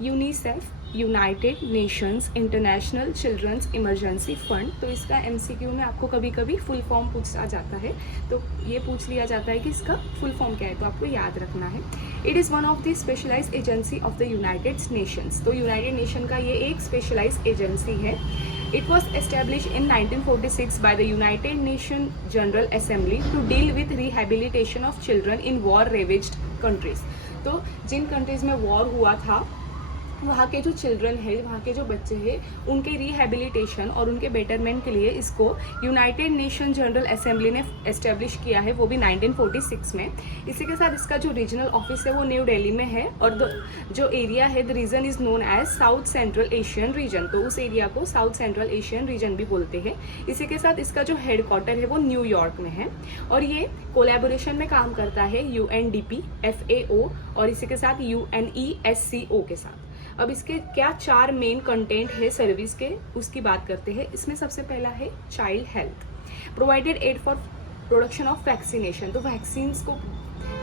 UNICEF United Nations International Children's Emergency Fund. तो इसका MCQ में आपको कभी कभी फुल फॉर्म पूछा जाता है, तो ये पूछ लिया जाता है कि इसका फुल फॉर्म क्या है, तो आपको याद रखना है। It is one of the specialized agency of the United Nations. तो यूनाइटेड नेशन का ये एक स्पेशलाइज्ड एजेंसी है। It was established in 1946 by the United Nations General Assembly to deal with rehabilitation of children in war-ravaged countries। तो जिन countries में war हुआ था वहाँ के जो चिल्ड्रन है, वहाँ के जो बच्चे हैं, उनके रिहेबिलिटेशन और उनके बेटरमेंट के लिए इसको यूनाइटेड नेशन जनरल असेंबली ने एस्टेब्लिश किया है, वो भी 1946 में। इसी के साथ इसका जो रीजनल ऑफिस है वो न्यू दिल्ली में है, और जो एरिया है the region is known as south central Asian region. तो उस एरिया को साउथ सेंट्रल एशियन रीजन भी बोलते हैं। इसी के साथ इसका जो हेडक्वार्टर है वो न्यूयॉर्क में है, और ये कोलैबोरेशन में काम करता है UNDP, FAO और इसी के साथ UNESCO के साथ। अब इसके क्या 4 मेन कंटेंट है सर्विस के, उसकी बात करते हैं। इसमें सबसे पहला है child health, provided aid for production of vaccination. तो वैक्सीन को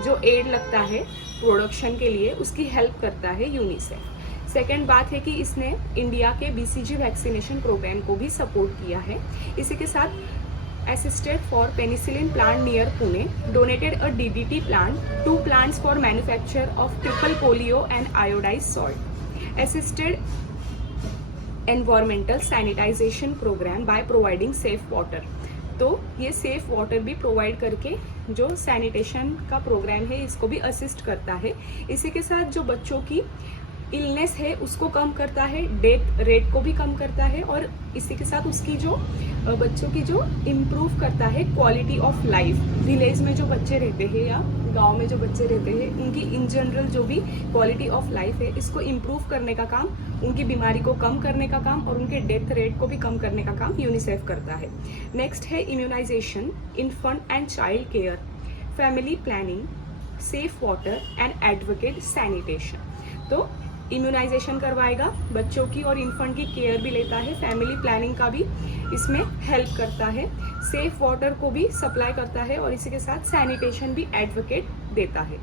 जो एड लगता है प्रोडक्शन के लिए, उसकी हेल्प करता है यूनिसेफ। सेकेंड बात है कि इसने इंडिया के BCG वैक्सीनेशन प्रोग्राम को भी सपोर्ट किया है। इसी के साथ assisted for penicillin plant near Pune, donated a DDT plant, 2 plants for manufacture of triple polio and iodise salt, assisted environmental sanitization program by providing safe water। तो ये सेफ वाटर भी प्रोवाइड करके जो सैनिटेशन का प्रोग्राम है इसको भी assist करता है। इसी के साथ जो बच्चों की इलनेस है उसको कम करता है, डेथ रेट को भी कम करता है, और इसी के साथ उसकी जो बच्चों की जो इम्प्रूव करता है क्वालिटी ऑफ लाइफ। विलेज में जो बच्चे रहते हैं या गांव में जो बच्चे रहते हैं, उनकी इन जनरल जो भी क्वालिटी ऑफ लाइफ है इसको इम्प्रूव करने का काम, उनकी बीमारी को कम करने का काम और उनके डेथ रेट को भी कम करने का काम यूनिसेफ करता है। नेक्स्ट है immunization, infant and child care, family planning, safe water and advocate sanitation. तो इम्यूनाइजेशन करवाएगा, बच्चों की और इन्फेंट की केयर भी लेता है, फैमिली प्लानिंग का भी इसमें हेल्प करता है, सेफ वाटर को भी सप्लाई करता है, और इसी के साथ सैनिटेशन भी एडवोकेट देता है।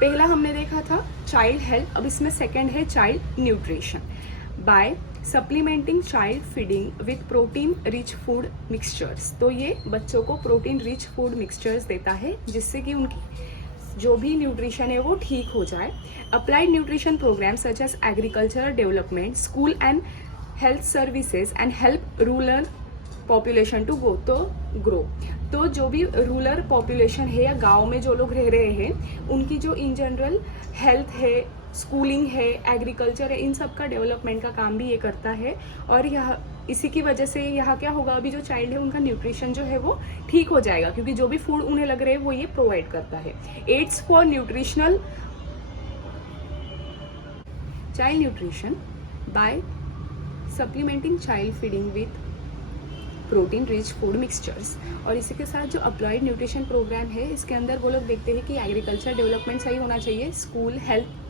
पहला हमने देखा था चाइल्ड हेल्थ, अब इसमें सेकंड है child nutrition. By supplementing child feeding with protein rich food mixtures. तो ये बच्चों को प्रोटीन रिच फूड मिक्सचर्स देता है जिससे कि उनकी जो भी न्यूट्रिशन है वो ठीक हो जाए। Applied nutrition program such as agricultural development, school and health services and help rural population to grow. तो जो भी रूरल पॉपुलेशन है या गांव में जो लोग रह रहे हैं उनकी जो इन जनरल हेल्थ है, स्कूलिंग है, एग्रीकल्चर है, इन सब का डेवलपमेंट का काम भी ये करता है। और यह इसी की वजह से यहाँ क्या होगा, अभी जो चाइल्ड है उनका न्यूट्रिशन जो है वो ठीक हो जाएगा, क्योंकि जो भी फूड उन्हें लग रहे हैं वो ये प्रोवाइड करता है। Aids for nutritional child nutrition by supplementing child feeding with protein rich food mixtures. और इसी के साथ जो अप्लाइड न्यूट्रिशन प्रोग्राम है इसके अंदर वो लोग देखते हैं कि एग्रीकल्चर डेवलपमेंट सही होना चाहिए, स्कूल हेल्थ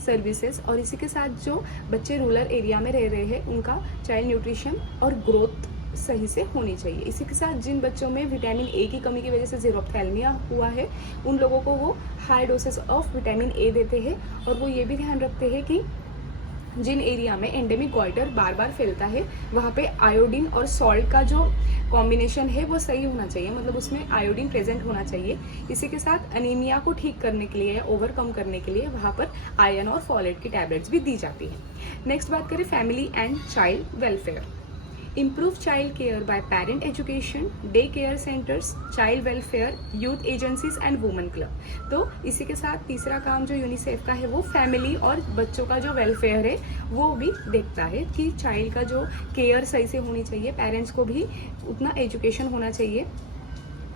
सर्विसेज, और इसी के साथ जो बच्चे रूरल एरिया में रह रहे हैं उनका चाइल्ड न्यूट्रिशन और ग्रोथ सही से होनी चाहिए। इसी के साथ जिन बच्चों में विटामिन A की कमी की वजह से ज़ीरोफ्थैल्मिया हुआ है उन लोगों को वो high doses of vitamin A देते हैं, और वो ये भी ध्यान रखते हैं कि जिन एरिया में एंडेमिक गॉइटर बार बार फैलता है वहाँ पे आयोडीन और सॉल्ट का जो कॉम्बिनेशन है वो सही होना चाहिए, मतलब उसमें आयोडीन प्रेजेंट होना चाहिए। इसी के साथ अनीमिया को ठीक करने के लिए या ओवरकम करने के लिए वहाँ पर आयरन और फॉलेट की टैबलेट्स भी दी जाती है। नेक्स्ट बात करें family and child welfare. Improve child care by parent education, day care centres, child welfare, youth agencies and women club. तो इसी के साथ तीसरा काम जो यूनिसेफ का है वो फैमिली और बच्चों का जो वेलफेयर है वो भी देखता है कि चाइल्ड का जो केयर सही से होनी चाहिए, पेरेंट्स को भी उतना एजुकेशन होना चाहिए।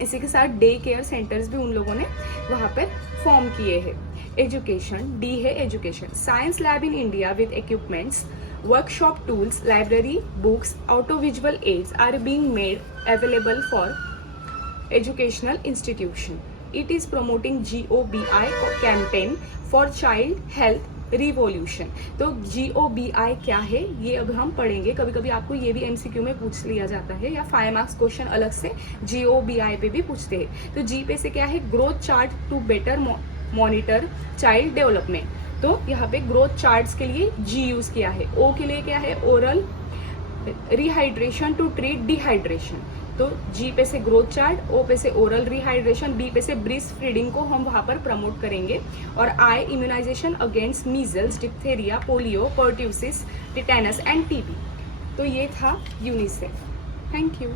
इसी के साथ डे केयर सेंटर्स भी उन लोगों ने वहाँ पर फॉर्म किए हैं। एजुकेशन, डी है education, science lab in India with equipments, workshop tools, library, books, audiovisual aids are being made available for educational institution. It is promoting GOBI campaign for child health revolution। तो GOBI क्या है ये अब हम पढ़ेंगे। कभी कभी आपको ये भी MCQ में पूछ लिया जाता है या 5 मार्क्स क्वेश्चन अलग से GOBI पे भी पूछते हैं। तो G पे से क्या है, growth chart to better monitor child development. तो यहाँ पे ग्रोथ चार्ट्स के लिए जी यूज किया है। ओ के लिए क्या है, oral rehydration to treat dehydration. तो जी पे से ग्रोथ चार्ट, ओ पे से ओरल रिहाइड्रेशन, बी पे से ब्रीस्ट फीडिंग को हम वहाँ पर प्रमोट करेंगे। और I immunization against measles, diphtheria, polio, pertussis, tetanus and TB. तो ये था यूनिसेफ। Thank you.